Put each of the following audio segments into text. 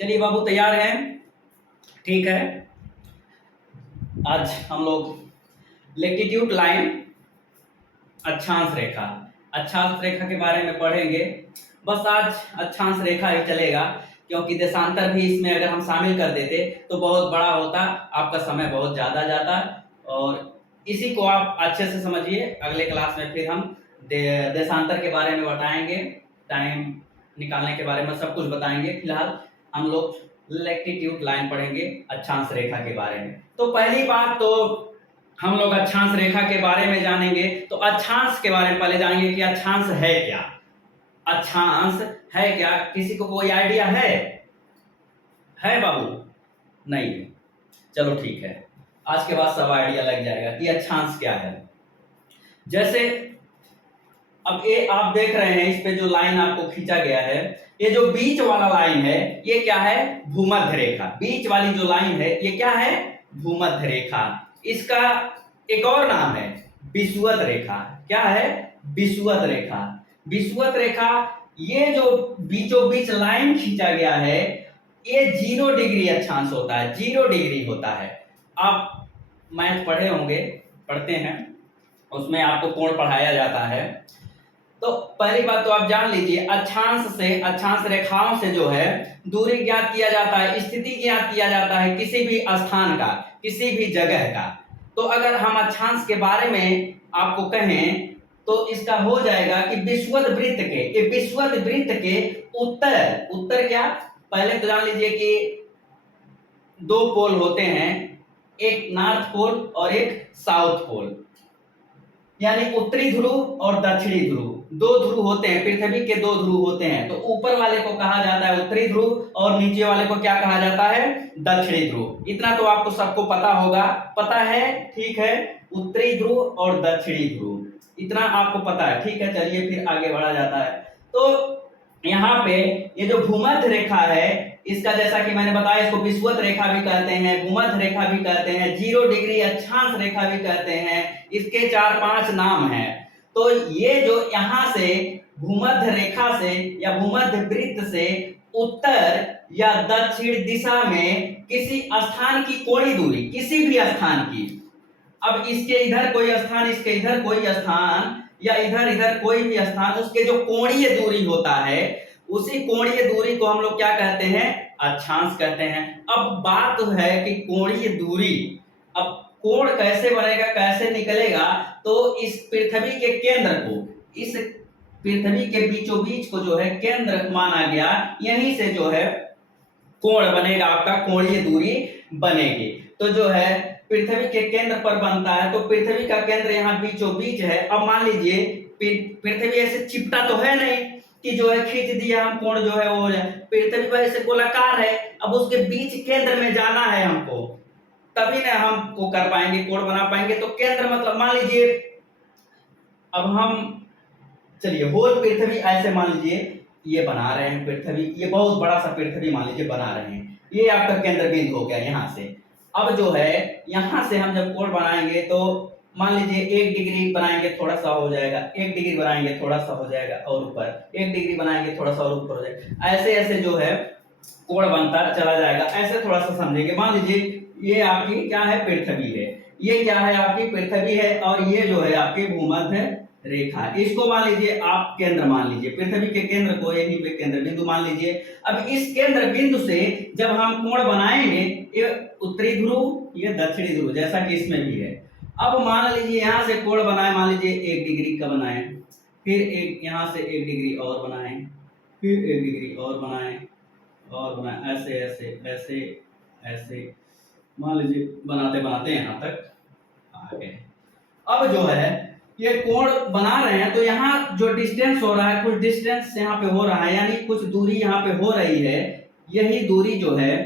चलिए बाबू तैयार हैं? ठीक है। आज हम लोग लेटिट्यूड लाइन अक्षांश रेखा के बारे में पढ़ेंगे। बस आज अक्षांश रेखा ही चलेगा, क्योंकि देशांतर भी इसमें अगर हम शामिल कर देते तो बहुत बड़ा होता, आपका समय बहुत ज़्यादा जाता। और इसी को आप अच्छे से समझिए। अगले क्लास में फिर हम देशांतर के बारे में बताएंगे, टाइम निकालने के बारे में सब कुछ बताएंगे। फिलहाल हम लोग लेटिट्यूड लाइन पढ़ेंगे अक्षांश रेखा के बारे में। तो पहली बात तो हम लोग अक्षांश रेखा के बारे में जानेंगे। तो अक्षांश के बारे में पहले जानेंगे कि अक्षांश है क्या। अक्षांश है क्या, किसी को कोई आइडिया है बाबू? नहीं है। चलो ठीक है, आज के बाद सब आइडिया लग जाएगा कि अक्षांश क्या है। जैसे अब ये आप देख रहे हैं, इस पे जो लाइन आपको खींचा गया है, ये जो बीच वाला लाइन है ये क्या है? भूमध्य रेखा। बीच वाली जो लाइन है ये क्या है? भूमध्य रेखा। इसका एक और नाम है विषुवत रेखा। क्या है? विषुवत रेखा। विषुवत रेखा, ये जो बीचों बीच लाइन खींचा गया है ये 0 डिग्री अक्षांश होता है, 0 डिग्री होता है। आप मैथ पढ़े होंगे, पढ़ते हैं, उसमें आपको कोण पढ़ाया जाता है। तो पहली बात तो आप जान लीजिए, अक्षांश रेखाओं से जो है दूरी ज्ञात किया जाता है, स्थिति ज्ञात किया जाता है किसी भी स्थान का, किसी भी जगह का। तो अगर हम अक्षांश के बारे में आपको कहें तो इसका हो जाएगा कि विषुवत वृत्त के उत्तर क्या, पहले तो जान लीजिए कि 2 पोल होते हैं, एक नॉर्थ पोल और एक साउथ पोल, यानी उत्तरी ध्रुव और दक्षिणी ध्रुव। 2 ध्रुव होते हैं, पृथ्वी के 2 ध्रुव होते हैं। तो ऊपर वाले को कहा जाता है उत्तरी ध्रुव और नीचे वाले को क्या कहा जाता है? दक्षिणी ध्रुव। इतना तो आपको सबको पता होगा, पता है? ठीक है, उत्तरी ध्रुव और दक्षिणी ध्रुव, इतना आपको पता है। ठीक है, चलिए फिर आगे बढ़ा जाता है। तो यहाँ पे ये जो भूमध्य रेखा है, इसका जैसा कि मैंने बताया, इसको विषुवत रेखा भी कहते हैं, भूमध्य रेखा भी कहते हैं, 0 डिग्री अक्षांश रेखा भी कहते हैं। इसके 4-5 नाम हैं। तो ये जो यहाँ से भूमध्य रेखा से या भूमध्य वृत्त से उत्तर या दक्षिण दिशा में किसी स्थान की कोणीय दूरी, किसी भी स्थान की, अब इसके इधर कोई स्थान, इसके इधर कोई स्थान, या इधर कोई भी स्थान, उसके जो कोणीय दूरी होता है, उसी कोणीय दूरी को हम लोग क्या कहते हैं? अक्षांश कहते हैं। अब बात है कि कोणीय दूरी, अब कोण कैसे बनेगा, कैसे निकलेगा? तो इस पृथ्वी के केंद्र को, इस पृथ्वी के बीचों बीच को जो है केंद्र माना गया, यहीं से जो है कोण बनेगा, आपका कोणीय दूरी बनेगी। तो जो है पृथ्वी के केंद्र पर बनता है, तो पृथ्वी का केंद्र यहाँ बीचों बीच है। अब मान लीजिए पृथ्वी ऐसे चिपटा तो है नहीं कि जो है खींच दिया हम कोण जो है वो हो जाए। पृथ्वी पर ऐसे गोलाकार है, अब उसके बीच केंद्र में जाना है हमको, तभी ना हम वो कर पाएंगे, कोण बना पाएंगे। तो केंद्र मतलब मान लीजिए, अब हम चलिए होल पृथ्वी ऐसे मान लीजिए ये बना रहे हैं पृथ्वी, ये बहुत बड़ा सा पृथ्वी मान लीजिए बना रहे हैं, ये आपका केंद्र बिंदु हो गया यहाँ से। अब जो है यहाँ से हम जब कोण बनाएंगे तो मान लीजिए 1 डिग्री बनाएंगे, थोड़ा सा हो जाएगा, 1 डिग्री बनाएंगे, थोड़ा सा हो जाएगा और ऊपर, 1 डिग्री बनाएंगे, थोड़ा सा और ऊपर हो जाएगा। ऐसे ऐसे जो है कोण बनता चला जाएगा। ऐसे थोड़ा सा समझेंगे, मान लीजिए ये आपकी क्या है? पृथ्वी है, ये क्या है? आपकी पृथ्वी है, और ये जो है आपकी भूमध्य रेखा। इसको मान लीजिए आप केंद्र मान लीजिए, पृथ्वी के केंद्र को यहीं पे केंद्र बिंदु मान लीजिए। अब इस केंद्र बिंदु से जब हम कोण बनाएंगे, ये उत्तरी ध्रुव, ये दक्षिणी ध्रुव, जैसा कि इसमें भी है। अब मान लीजिए यहाँ से कोण बनाए, मान लीजिए 1 डिग्री का बनाए, फिर एक यहाँ से 1 डिग्री और बनाए, फिर 1 डिग्री और बनाए, ऐसे ऐसे ऐसे ऐसे मान लीजिए बनाते बनाते यहाँ तक आ गए। अब जो है ये कोण बना रहे हैं, तो यहाँ जो डिस्टेंस हो रहा है, कुछ डिस्टेंस यहाँ पे हो रहा है, यानी कुछ दूरी यहाँ पे हो रही है। यही दूरी जो है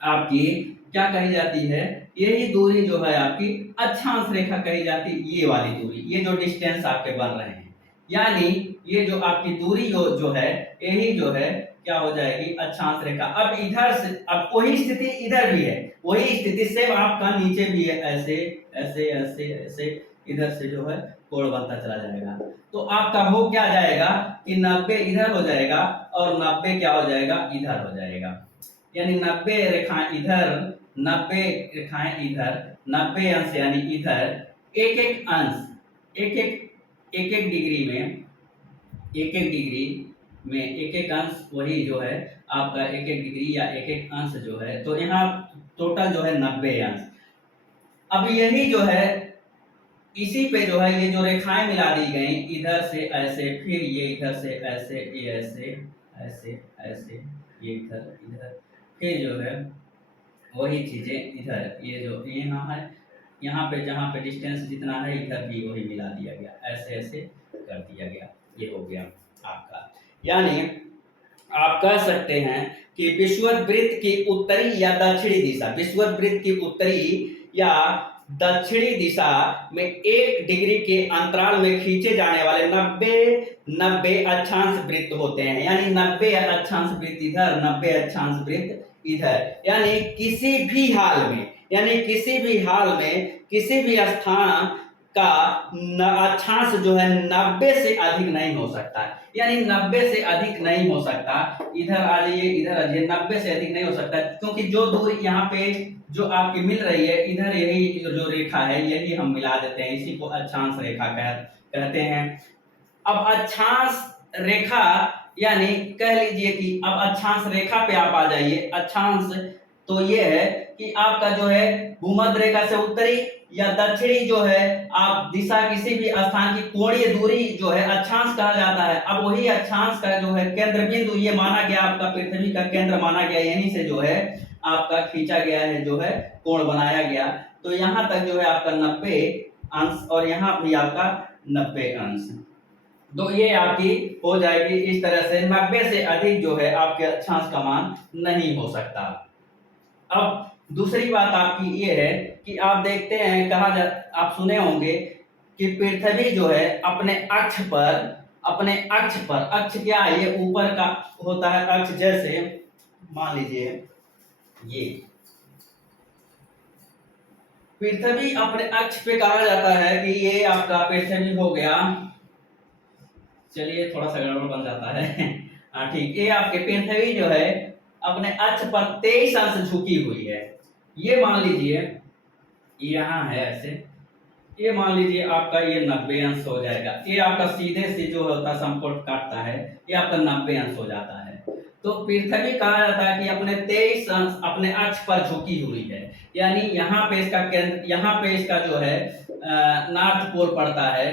आपकी क्या कही जाती है? यही दूरी जो है आपकी अक्षांश रेखा कही जाती है। ये वाली दूरी, ये जो डिस्टेंस आपके बन रहे हैं, यानी ये जो आपकी दूरी जो है, यही जो है क्या हो जाएगी? अक्षांश रेखा। अब इधर से, अब वही स्थिति इधर भी है, वही स्थिति सेम आपका नीचे भी है, ऐसे ऐसे ऐसे ऐसे, इधर से जो है कोण बनता चला जाएगा। तो आपका हो क्या जाएगा कि 90 इधर हो जाएगा और 90 क्या हो जाएगा, इधर हो जाएगा। यानी 90 रेखाएं इधर, 90 रेखाएं इधर, 90 अंश यानी इधर, एक एक अंश, एक एक डिग्री में, एक एक डिग्री में एक एक अंश, वही जो है आपका एक एक डिग्री या एक एक अंश जो है, तो यहाँ टोटल जो है 90 अंश। अब यही जो है इसी पे जो है ये जो रेखाएं मिला दी गई, इधर से ऐसे, फिर ये इधर से ऐसे, ये ऐसे ऐसे ऐसे, ये इधर इधर, फिर जो है वही चीजें इधर, ये जो यहाँ है, यहाँ पे जहाँ पे डिस्टेंस जितना है इधर भी वही मिला दिया गया, ऐसे ऐसे कर दिया गया। ये हो गया आपका। यानी आप कह सकते हैं कि विषुवत वृत्त की उत्तरी या दक्षिणी दिशा, विषुवत वृत्त की उत्तरी या दक्षिणी दिशा में 1 डिग्री के अंतराल में खींचे जाने वाले 90 अक्षांश वृत्त होते हैं। यानी 90 अक्षांश वृत्त इधर, 90 अक्षांश वृत्त इधर। यानी किसी भी हाल में, यानी किसी भी हाल में किसी भी स्थान का अक्षांश जो है 90 से अधिक नहीं हो सकता। यानी 90 से अधिक नहीं हो सकता। इधर आ जाइए, इधर आ जाइए, 90 से अधिक नहीं हो सकता, क्योंकि जो दूरी यहाँ पे जो आपकी मिल रही है इधर, यही जो रेखा है यही हम मिला देते हैं, इसी को अक्षांश रेखा कहते हैं। अब अक्षांश रेखा यानी कह लीजिए कि अब अक्षांश रेखा पे आप आ जाइए। अक्षांश तो ये है कि आपका जो है भूमध्य रेखा से उत्तरी या दक्षिणी जो है आप दिशा, किसी भी स्थान की कोणीय दूरी जो है अक्षांश कहा जाता है। अब वही अक्षांश का जो है केंद्र बिंदु ये माना गया, आपका पृथ्वी का केंद्र माना गया, यहीं से जो है आपका खींचा गया है, जो है कोण बनाया गया। तो यहाँ तक जो है आपका 90 अंश और यहाँ भी आपका 90 अंश, तो ये आपकी हो जाएगी इस तरह से। 90 से अधिक जो है आपके अक्षांश का मान नहीं हो सकता। अब दूसरी बात आपकी ये है कि आप देखते हैं आप सुने होंगे कि पृथ्वी जो है अपने अक्ष पर, अक्ष क्या है, ये ऊपर का होता है अक्ष। जैसे मान लीजिए ये पृथ्वी अपने अक्ष पे कहा जाता है कि ये आपका पृथ्वी हो गया। चलिए थोड़ा सा गड़बड़ बन जाता है हाँ ठीक, ये आपके पृथ्वी जो है अपने अक्ष पर 23 अंश झुकी हुई है। ये मान लीजिए यहाँ है ऐसे, ये मान लीजिए आपका ये 90 अंश हो जाएगा। ये आपका सीधे से जो होता समकोण काटता है, ये आपका 90 अंश हो जाता है। तो पृथ्वी कहा जाता है कि अपने 23 अंश अपने अक्ष पर झुकी हुई है। यानी यहाँ पे इसका केंद्र, यहाँ पे इसका जो है नॉर्थ पोल पड़ता है,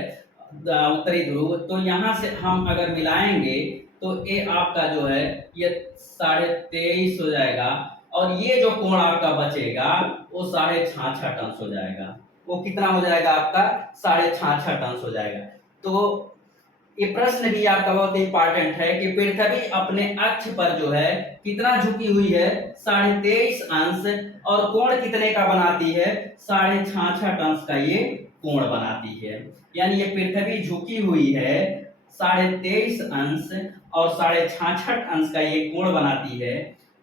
उत्तरी ध्रुव। तो यहाँ से हम अगर मिलाएंगे तो ये आपका जो है ये 23.5 हो जाएगा, और ये जो कोण आपका बचेगा वो 66.5 अंश हो जाएगा। वो कितना हो जाएगा आपका 66.5 अंश हो जाएगा। तो ये प्रश्न भी आपका बहुत इंपॉर्टेंट है कि पृथ्वी अपने अक्ष पर जो है कितना झुकी हुई है, 23.5 अंश, और कोण कितने का बनाती है, 66.5 अंश का ये कोण बनाती है। यानी ये पृथ्वी झुकी हुई है 23.5 अंश और 66.5 अंश का ये कोण बनाती है।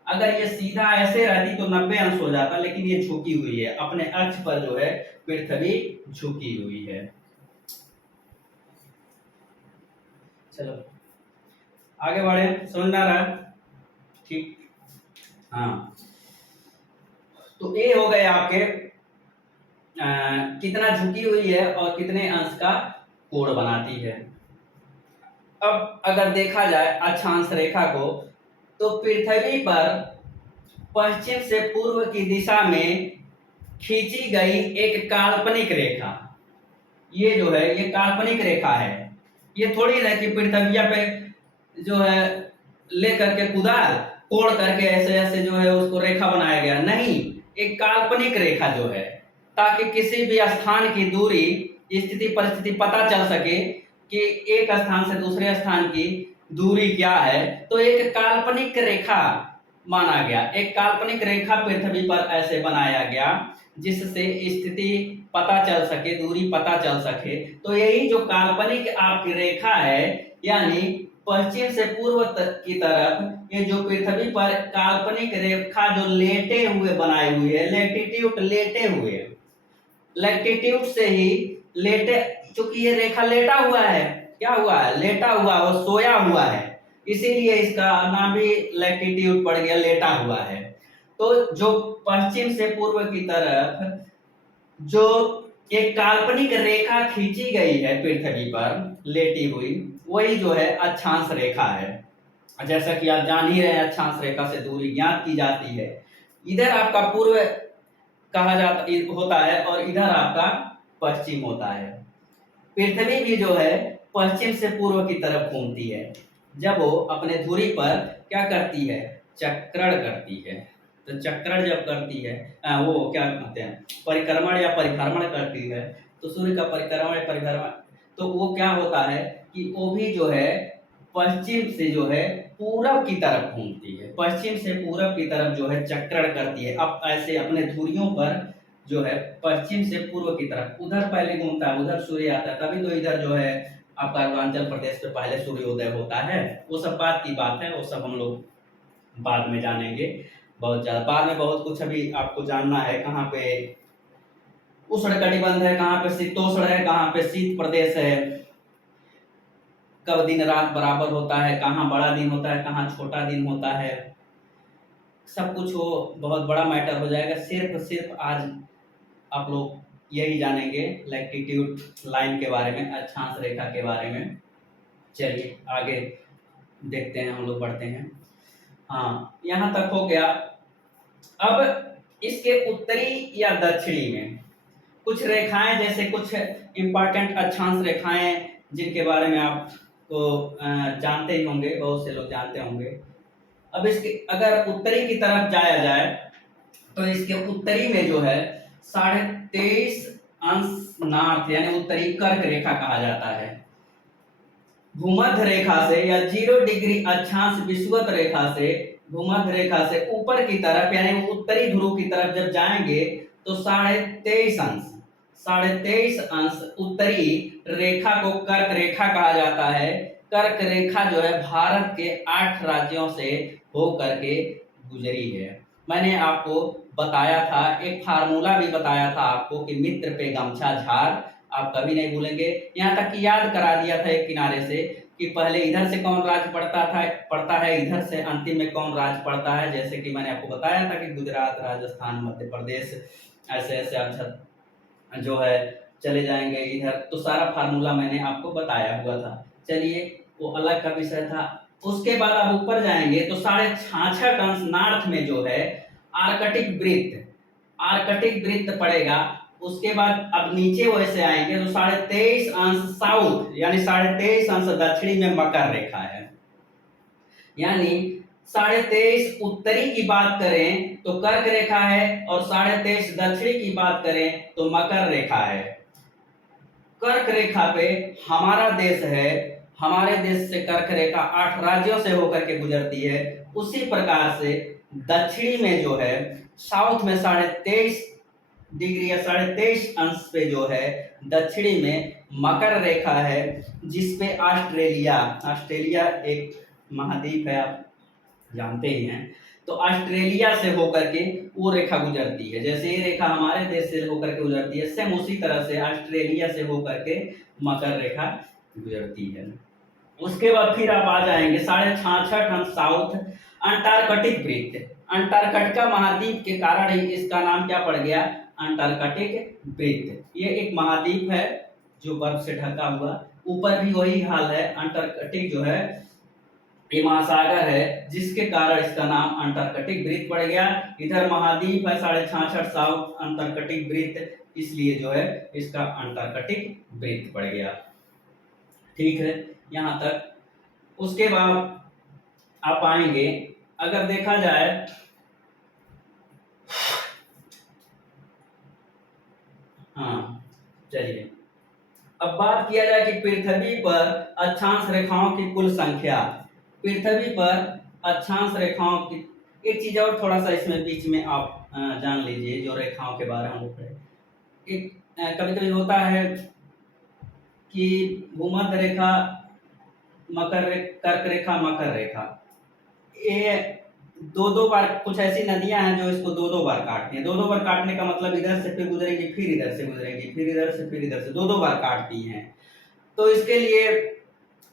अगर ये सीधा ऐसे रहती तो 90 अंश हो जाता, लेकिन ये झुकी हुई है, अपने अक्ष पर जो है पृथ्वी झुकी हुई है। चलो आगे बढ़े, समझ में आ रहा है? ठीक, हाँ। तो ये हो गए आपके कितना झुकी हुई है और कितने अंश का कोण बनाती है। अब अगर देखा जाए अक्षांश रेखा को, तो पृथ्वी पर पश्चिम से पूर्व की दिशा में खींची गई एक काल्पनिक रेखा, ये जो है ये काल्पनिक रेखा है। ये थोड़ी ना कि पृथ्वी पे जो है लेकर के कुदाल कोड़ करके ऐसे ऐसे जो है उसको रेखा बनाया गया, नहीं, एक काल्पनिक रेखा जो है, ताकि किसी भी स्थान की दूरी, स्थिति परिस्थिति पता चल सके कि एक स्थान से दूसरे स्थान की दूरी क्या है। तो एक काल्पनिक रेखा माना गया, एक काल्पनिक रेखा पृथ्वी पर ऐसे बनाया गया जिससे स्थिति पता चल सके, दूरी पता चल सके। तो यही जो काल्पनिक आपकी रेखा है, यानी पश्चिम से पूर्व की तरफ ये जो पृथ्वी पर काल्पनिक रेखा जो लेटे हुए बनाई हुई है, लैटिट्यूड लेटे हुए, लैटिट्यूड से ही लेटे, चूंकि ये रेखा लेटा हुआ है, क्या हुआ है, लेटा हुआ और सोया हुआ है, इसीलिए इसका नाम भी लैटिट्यूड पड़ गया, लेटा हुआ है। तो जो पश्चिम से पूर्व की तरफ जो एक काल्पनिक रेखा खींची गई है पृथ्वी पर लेटी हुई, वही जो है अक्षांश रेखा है। जैसा कि आप जान ही रहे हैं, अक्षांश रेखा से दूरी ज्ञात की जाती है। इधर आपका पूर्व कहा जाता होता है और इधर आपका पश्चिम होता है। पृथ्वी भी जो है पश्चिम से पूर्व की तरफ घूमती है। जब वो अपने धुरी पर क्या करती है, चक्रण करती है। तो चक्रण जब करती है, वो क्या कहते हैं, परिक्रमण या परिभ्रमण करती है, तो सूर्य का परिक्रमण या परिभ्रमण, तो वो क्या होता है कि वो भी जो है पश्चिम से जो है पूरब की तरफ घूमती है, पश्चिम से पूरब की तरफ जो है चक्रण करती है। अब ऐसे अपने धुरियों पर जो है पश्चिम से पूर्व की तरफ उधर पहले घूमता है, उधर सूर्य आता है, तभी तो इधर जो है आपका अरुणाचल प्रदेश पे पहले सूर्योदय होता है। वो सब बात की बात है, वो सब हम लोग बाद में जानेंगे, बहुत ज्यादा बाद में बहुत कुछ अभी आपको जानना है। कहाँ पे उष्णकटिबंध है, कहाँ पे शीतोष्ण है, कहाँ पे शीत प्रदेश है, कब दिन रात बराबर होता है, कहाँ बड़ा दिन होता है, कहाँ छोटा दिन होता है, सब कुछ वो बहुत बड़ा मैटर हो जाएगा। सिर्फ आज आप लोग यही जानेंगे लैटिट्यूड लाइन के बारे में, अक्षांश रेखा के बारे में। चलिए आगे देखते हैं, हम लोग बढ़ते हैं। हाँ, यहाँ तक हो गया। अब इसके उत्तरी या दक्षिणी में कुछ रेखाएं, जैसे कुछ इंपॉर्टेंट अक्षांश रेखाएं जिनके बारे में आपको जानते ही होंगे, बहुत से लोग जानते होंगे। अब इसके अगर उत्तरी की तरफ जाया जाए तो इसके उत्तरी में जो है 23.5 अंश नॉर्थ यानी उत्तरी कर्क रेखा कहा जाता है। भूमध्य रेखा से या 0 डिग्री अक्षांश विषुवत रेखा से, भूमध्य रेखा से ऊपर की तरफ यानी उत्तरी ध्रुव की तरफ जब जाएंगे तो 23.5 अंश उत्तरी रेखा को कर्क रेखा कहा जाता है। कर्क रेखा जो है भारत के 8 राज्यों से होकर के गुजरी है। मैंने आपको बताया था, एक फार्मूला भी बताया था आपको कि मित्र पे गमछा झाड़, आप कभी नहीं भूलेंगे। यहाँ तक कि याद करा दिया था एक किनारे से कि पहले इधर से कौन राज पड़ता है, इधर से अंतिम में कौन राज पड़ता है। जैसे कि मैंने आपको बताया था कि गुजरात, राजस्थान, मध्य प्रदेश, ऐसे ऐसे आप जो है चले जाएंगे इधर, तो सारा फार्मूला मैंने आपको बताया हुआ था। चलिए वो अलग का विषय था। उसके बाद आप ऊपर जाएंगे तो 66.5 अंश नॉर्थ में जो है आर्कटिक वृत्त पड़ेगा। उसके बाद अब नीचे वैसे आएंगे तो 23.5 अंश साउथ यानी 23.5 अंश दक्षिणी में मकर रेखा है। यानी 23.5 उत्तरी की बात करें तो कर्क रेखा है और 23.5 दक्षिणी की बात करें तो मकर रेखा है। कर्क रेखा पे हमारा देश है, हमारे देश से कर्क रेखा 8 राज्यों से होकर के गुजरती है। उसी प्रकार से दक्षिणी में जो है साउथ में 23.5 डिग्री या 23.5 अंश पे जो है दक्षिणी में मकर रेखा है, जिसपे ऑस्ट्रेलिया एक महाद्वीप है, आप जानते ही हैं। तो ऑस्ट्रेलिया से होकर के वो रेखा गुजरती है। जैसे ये रेखा हमारे देश से होकर के गुजरती है, सेम उसी तरह से ऑस्ट्रेलिया से होकर के मकर रेखा गुजरती है। उसके बाद फिर आप आ जाएंगे 66.5 अंश साउथ अंटार्कटिक वृत्त। अंटार्कटिका महाद्वीप के कारण ही इसका नाम क्या पड़ गया, अंटार्कटिक वृत्त। ये एक महाद्वीप है जो बर्फ से ढका हुआ, ऊपर भी वही हाल है। अंटार्कटिक जो है ये महासागर है, जिसके कारण इसका नाम अंटार्कटिक वृत्त पड़ गया। इधर महाद्वीप है 66.5 साउथ अंटार्कटिक वृत्त, इसलिए जो है इसका अंटार्कटिक वृत्त पड़ गया। ठीक है, यहाँ तक। उसके बाद आप आएंगे, अगर देखा जाए हाँ चलिए अब बात किया जाए कि पृथ्वी पर अक्षांश रेखाओं की कुल संख्या। पृथ्वी पर अक्षांश रेखाओं की एक चीज और थोड़ा सा इसमें बीच में आप जान लीजिए, जो रेखाओं के बारे में हम लोग एक कभी कभी होता है कि भूमध्य रेखा कर्क रेखा मकर रेखा, ये दो दो बार, कुछ ऐसी नदियां हैं जो इसको दो दो बार काटती हैं। दो दो बार काटने का मतलब इधर से फिर गुजरेगी, फिर इधर से गुजरेगी, फिर इधर से, फिर इधर से, दो दो बार काटती हैं। तो इसके लिए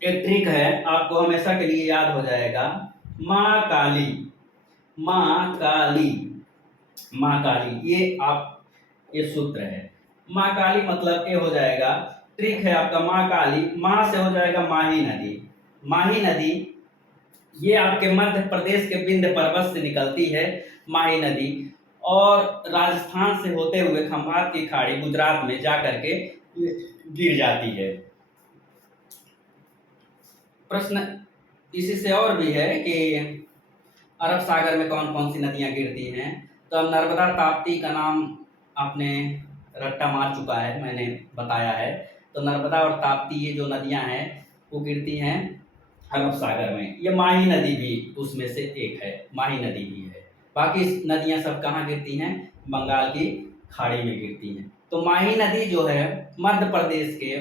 एक ट्रिक है, आपको हमेशा के लिए याद हो जाएगा, माँ काली, माँ काली, माँ काली, ये आप ये सूत्र है। माँ काली मतलब ये हो जाएगा, ट्रिक है आपका, माँ काली, माँ से हो जाएगा माही नदी। माही नदी ये आपके मध्य प्रदेश के विंध्य पर्वत से निकलती है माही नदी, और राजस्थान से होते हुए खंभात की खाड़ी गुजरात में जा करके गिर जाती है। प्रश्न इसी से और भी है कि अरब सागर में कौन कौन सी नदियां गिरती हैं। तो अब नर्मदा ताप्ती का नाम आपने रट्टा मार चुका है, मैंने बताया है। तो नर्मदा और ताप्ती ये जो नदियां हैं वो गिरती हैं अरब सागर में। ये माही नदी भी उसमें से एक है, माही नदी भी है। बाकी नदियां सब कहाँ गिरती हैं, बंगाल की खाड़ी में गिरती हैं। तो माही नदी जो है मध्य प्रदेश के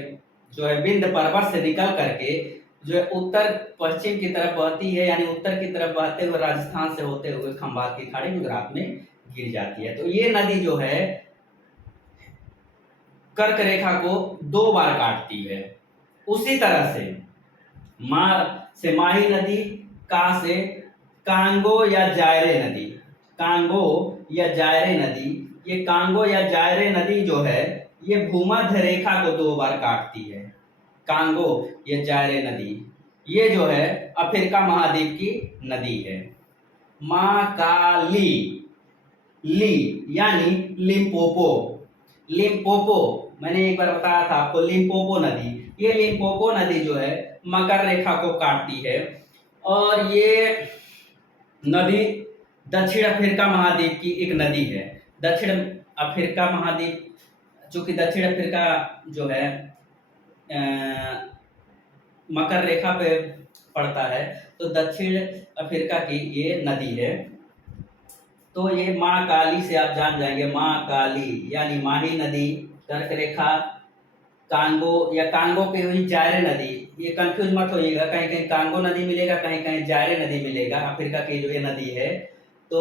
जो है विंध्य पर्वत से निकल करके जो है उत्तर पश्चिम की तरफ बहती है, यानी उत्तर की तरफ बहते हुए राजस्थान से होते हुए खंभात की खाड़ी गुजरात में गिर जाती है। तो ये नदी जो है कर्क रेखा को दो बार काटती है। उसी तरह से माँ से माही नदी, का से कांगो या जायरे नदी, कांगो या जायरे नदी, ये कांगो या जायरे नदी जो है ये भूमध्य रेखा को दो बार काटती है। कांगो या जायरे नदी ये जो है अफ्रीका महाद्वीप की नदी है। माँ काली, ली यानी लिम्पोपो, लिम्पोपो मैंने एक बार बताया था आपको, लिम्पोपो नदी, ये लिम्पोपो नदी जो है मकर रेखा को काटती है, और ये नदी दक्षिण अफ्रीका महाद्वीप की एक नदी है। दक्षिण अफ्रीका महाद्वीप, चूंकि दक्षिण अफ्रीका जो है मकर रेखा पे पड़ता है, तो दक्षिण अफ्रीका की ये नदी है। तो ये माँ काली से आप जान जाएंगे, माँ काली यानी माही नदी, कर्क रेखा, कांगो या कांगो की हुई जायरे नदी, ये कंफ्यूज मत होइएगा, कहीं कहीं कांगो नदी मिलेगा, कहीं कहीं जायरे नदी मिलेगा, अफ्रीका की जो ये नदी है। तो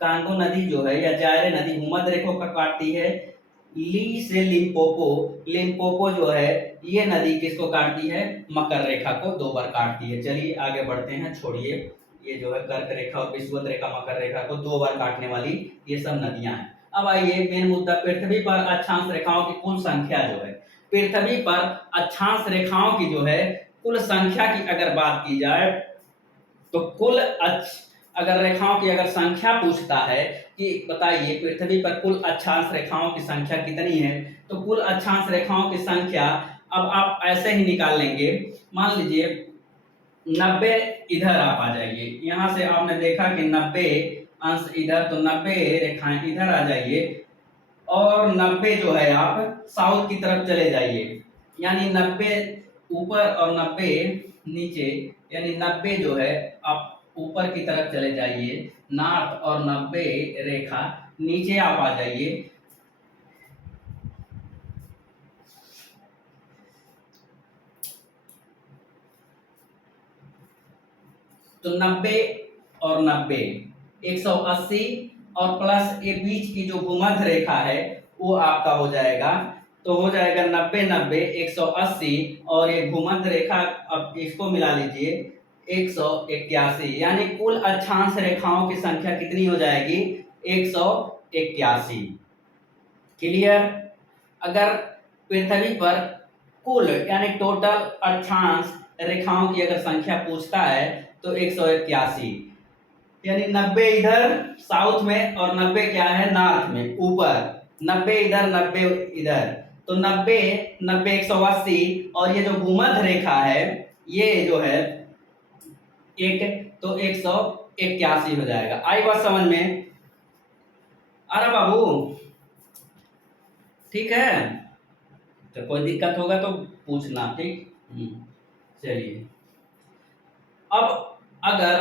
कांगो नदी जो है या जायरे नदी भूमध्य रेखा को काटती है। ली से लिम्पोपो, लिम्पोपो जो है ये नदी किसको काटती है, मकर रेखा को दो बार काटती है। चलिए आगे बढ़ते हैं, छोड़िए ये जो है कर्क रेखा और विषुवत रेखा मकर रेखा को दो बार काटने वाली ये सब नदियां हैं। अब आइए मेन मुद्दा, पृथ्वी पर अक्षांश रेखाओं की कुल संख्या जो है, पृथ्वी पर अक्षांश रेखाओं की जो है कुल संख्या की अगर बात की जाए, तो कुल अगर रेखाओं की अगर संख्या पूछता है कि बताइए पृथ्वी पर कुल अक्षांश रेखाओं की संख्या कितनी है, तो कुल अक्षांश रेखाओं की संख्या अब आप ऐसे ही निकाल लेंगे। मान लीजिए 90 इधर आप आ जाइए, यहां से आपने देखा कि 90 अंश इधर, तो 90 रेखाएं इधर आ जाइए, और 90 जो है आप साउथ की तरफ चले जाइए, यानी 90 ऊपर और 90 नीचे, यानी 90 जो है आप ऊपर की तरफ चले जाइए नॉर्थ, और 90 रेखा नीचे आप आ जाइए। तो 90 और 90 180, और प्लस ये बीच की जो भूमध्य रेखा है वो आपका हो जाएगा, तो हो जाएगा 90 90 180, और ये भूमध्य रेखा अब इसको मिला लीजिए 181, यानी कुल अक्षांश रेखाओं की संख्या कितनी हो जाएगी, 181। क्लियर। अगर पृथ्वी पर कुल यानी टोटल अक्षांश रेखाओं की अगर संख्या पूछता है तो 181, यानी 90 इधर साउथ में और 90 क्या है नॉर्थ में ऊपर, 90 इधर 90 इधर, तो 90 90 180, और ये जो भूमध्य रेखा है ये जो है एक, तो 181 हो जाएगा। आई बात समझ में? अरे बाबू ठीक है, तो कोई दिक्कत होगा तो पूछना, ठीक। चलिए अब अगर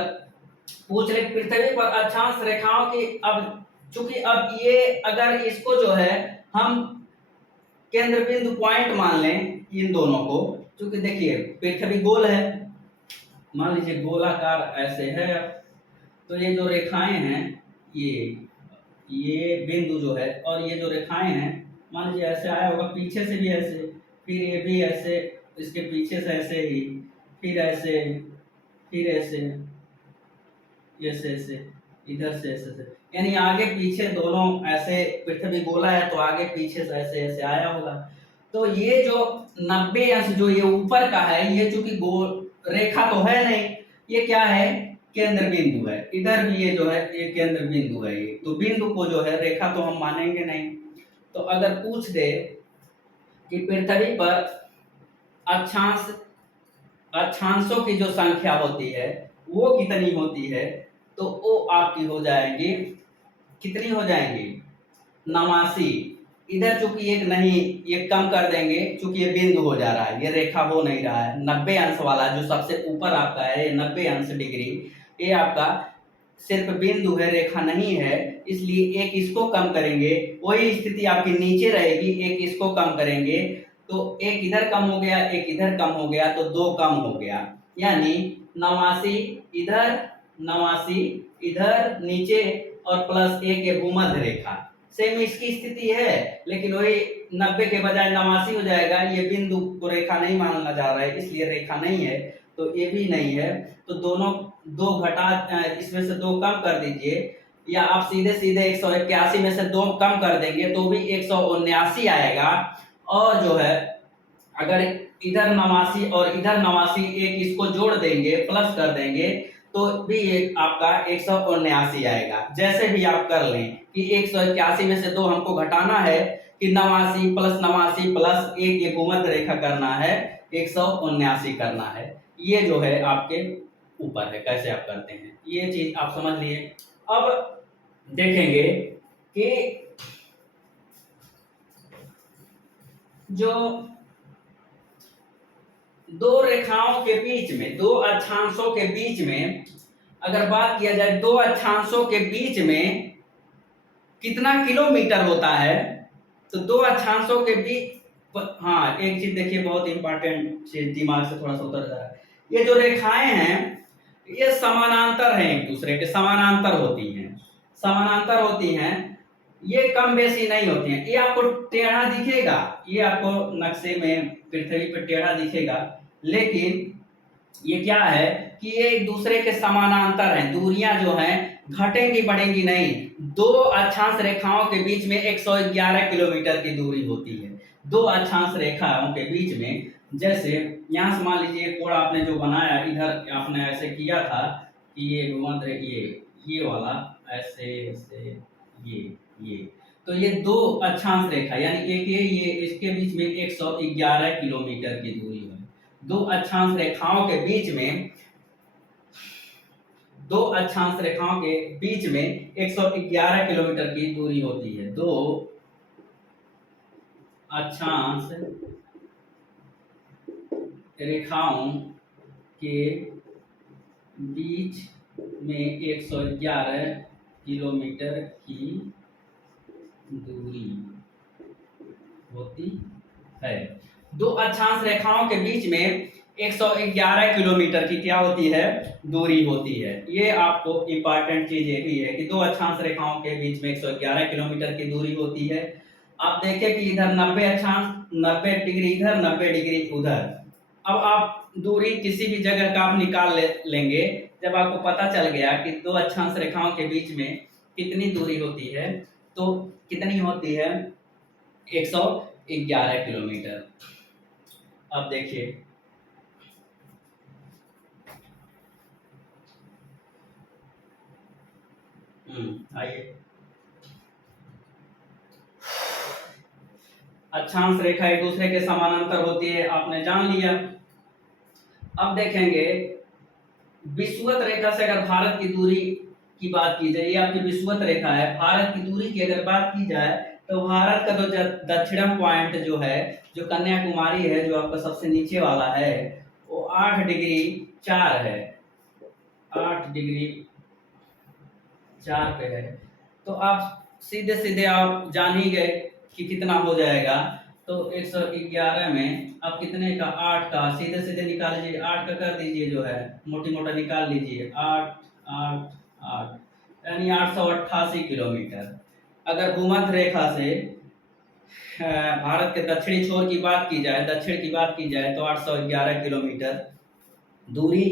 पूछ रहे पृथ्वी पर अक्षांश रेखाओं की, अब चूंकि अब ये अगर इसको जो है हम केंद्र बिंदु पॉइंट मान लें इन दोनों को, चूंकि देखिए पृथ्वी गोल है, मान लीजिए गोलाकार ऐसे है, तो ये जो रेखाएं हैं, ये बिंदु जो है और ये जो रेखाएं हैं, मान लीजिए ऐसे आया होगा, पीछे से भी ऐसे, फिर ये भी ऐसे, इसके पीछे से ऐसे ही, फिर ऐसे, फिर ऐसे, ऐसे ऐसे, इधर से ऐसे ऐसे, यानी आगे पीछे दोनों ऐसे, पृथ्वी गोला है तो आगे पीछे से ऐसे ऐसे आया होगा। तो ये जो 90 अंश जो ये ऊपर का है, ये चूंकि गोल रेखा तो है नहीं, ये क्या है, केंद्र बिंदु है। इधर भी ये जो है ये केंद्र बिंदु है। ये तो बिंदु को जो है रेखा तो हम मानेंगे नहीं। तो अगर पूछ दे कि पृथ्वी पर अक्षांश अक्षांशों की जो संख्या होती है वो कितनी होती है, तो वो आपकी हो जाएगी, कितनी हो जाएंगी, 89। इधर चूंकि एक नहीं, ये कम कर देंगे चूंकि ये बिंदु हो जा रहा है, ये रेखा हो नहीं रहा है। 90 अंश वाला जो सबसे ऊपर आपका है, ये 90 अंश डिग्री, ये आपका सिर्फ बिंदु है, रेखा नहीं है, इसलिए एक इसको कम करेंगे, वही स्थिति आपकी नीचे रहेगी, एक इसको कम करेंगे तो एक इधर कम हो गया, एक इधर कम हो गया, तो 2 कम हो गया, यानी 89 इधर, 89 इधर नीचे और प्लस 1 ये भूमध्य रेखा। सेम इसकी स्थिति है, लेकिन वही 90 के बजाय 89 हो जाएगा। ये बिंदु को रेखा नहीं माना जा रहा है, इसलिए रेखा नहीं है, तो ये भी नहीं है। तो दोनों दो घटा, इसमें से 2 कम कर दीजिए, या आप सीधे सीधे 181 में से 2 कम कर देंगे तो भी 179 आएगा। और जो है अगर इधर 89 और इधर 89 एक इसको जोड़ देंगे, प्लस कर देंगे, तो भी एक आपका 179 आएगा। जैसे भी आप कर लें कि 181 में से 2 हमको घटाना है, कि 89 प्लस 89 प्लस 1 ये भूमध्य रेखा करना है, 179 करना है। ये जो है आपके ऊपर है, कैसे आप करते हैं ये चीज आप समझ लिए। अब देखेंगे कि जो दो रेखाओं के बीच में, दो अक्षांशों के बीच में अगर बात किया जाए, दो अक्षांशों के बीच में कितना किलोमीटर होता है, तो दो अक्षांशों के बीच, हाँ एक चीज देखिए बहुत इंपॉर्टेंट चीज दिमाग से थोड़ा सा उतर जा रहा है, ये जो रेखाएं हैं ये समानांतर हैं, एक दूसरे के समानांतर होती हैं, समानांतर होती हैं, ये कम बेसी नहीं होती हैं। ये आपको टेढ़ा दिखेगा, ये आपको नक्शे में पृथ्वी पर टेढ़ा दिखेगा, लेकिन ये क्या है कि ये एक दूसरे के समानांतर हैं, दूरियां जो हैं घटेंगी बढ़ेंगी नहीं। दो अक्षांश रेखाओं के बीच में 111 किलोमीटर की दूरी होती है, दो अक्षांश रेखाओं के बीच में। जैसे यहाँ से मान लीजिए कोण आपने जो बनाया, इधर आपने ऐसे किया था कि ये भूमध्य, ये वाला ऐसे ऐसे, ये तो ये दो अक्षांश रेखा, यानी एक ये इसके बीच में 111 किलोमीटर की दूरी है। दो अक्षांश रेखाओं के बीच में, दो अक्षांश रेखाओं के बीच में 111 किलोमीटर की दूरी होती है। दो अक्षांश रेखाओं के बीच में 111 किलोमीटर की दूरी होती है। दो अक्षांश रेखाओं के बीच में 111 किलोमीटर की क्या होती है, दूरी होती है। ये आपको इंपॉर्टेंट चीज ये भी है कि दो अक्षांश रेखाओं के बीच में 111 किलोमीटर की दूरी होती है। आप देखें कि इधर 90 अक्षांश, 90 डिग्री इधर, 90 डिग्री उधर। अब आप दूरी किसी भी जगह का आप निकाल लेंगे, जब आपको पता चल गया कि दो अक्षांश रेखाओं के बीच में कितनी दूरी होती है, तो कितनी होती है, 111 किलोमीटर। अब देखिए आइए, अक्षांश रेखा एक दूसरे के समानांतर होती है, आपने जान लिया। अब देखेंगे विषुवत रेखा से अगर भारत की दूरी की बात की जाए, ये आपकी विषुवत रेखा है, भारत की दूरी की अगर बात की जाए तो भारत का जो दक्षिणम पॉइंट जो है, जो कन्याकुमारी है, जो आपका सबसे नीचे वाला है, वो 8 डिग्री 4 है, 8 डिग्री 4 पे है। तो आप सीधे सीधे आप जान ही गए कि कितना हो जाएगा। तो 111 में आप कितने का, 8 का सीधे सीधे निकाल लीजिए, 8 का कर दीजिए, जो है मोटी मोटा निकाल लीजिए, 8 8 8 यानी 888 किलोमीटर। अगर भूमध्य रेखा से भारत के दक्षिणी छोर की बात की जाए, दक्षिण की बात की जाए, तो 811 किलोमीटर दूरी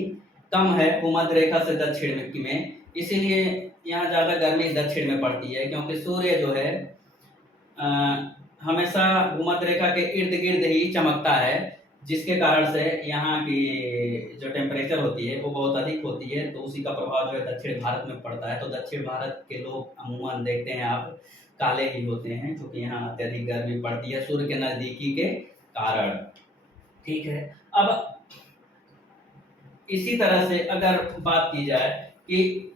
कम है भूमध्य रेखा से दक्षिण में, इसीलिए यहाँ ज़्यादा गर्मी दक्षिण में पड़ती है, क्योंकि सूर्य जो है हमेशा भूमध्य रेखा के इर्द गिर्द ही चमकता है, जिसके कारण से यहाँ की जो टेम्परेचर होती है वो बहुत अधिक होती है, तो उसी का प्रभाव जो है दक्षिण भारत में पड़ता है। तो दक्षिण भारत के लोग अमूमन देखते हैं आप काले ही होते हैं, क्योंकि यहाँ अत्यधिक गर्मी पड़ती है सूर्य के नज़दीकी के कारण। ठीक है, अब इसी तरह से अगर बात की जाए कि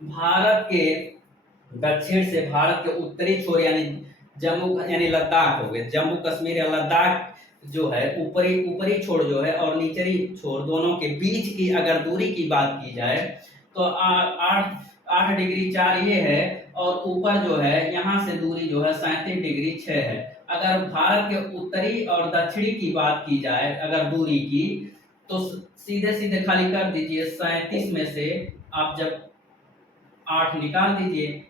भारत के दक्षिण से भारत के उत्तरी छोर यानी जम्मू यानी लद्दाख हो गए, जम्मू कश्मीर या लद्दाख जो है ऊपरी छोर जो है और निचली छोर दोनों के बीच की अगर दूरी की बात की जाए तो 8 डिग्री 4 ये है, और ऊपर जो है यहाँ से दूरी जो है 37 डिग्री 6 है। अगर भारत के उत्तरी और दक्षिणी की बात की जाए अगर दूरी की, तो सीधे सीधे खाली कर दीजिए, 37 में से आप जब 8 निकाल दीजिए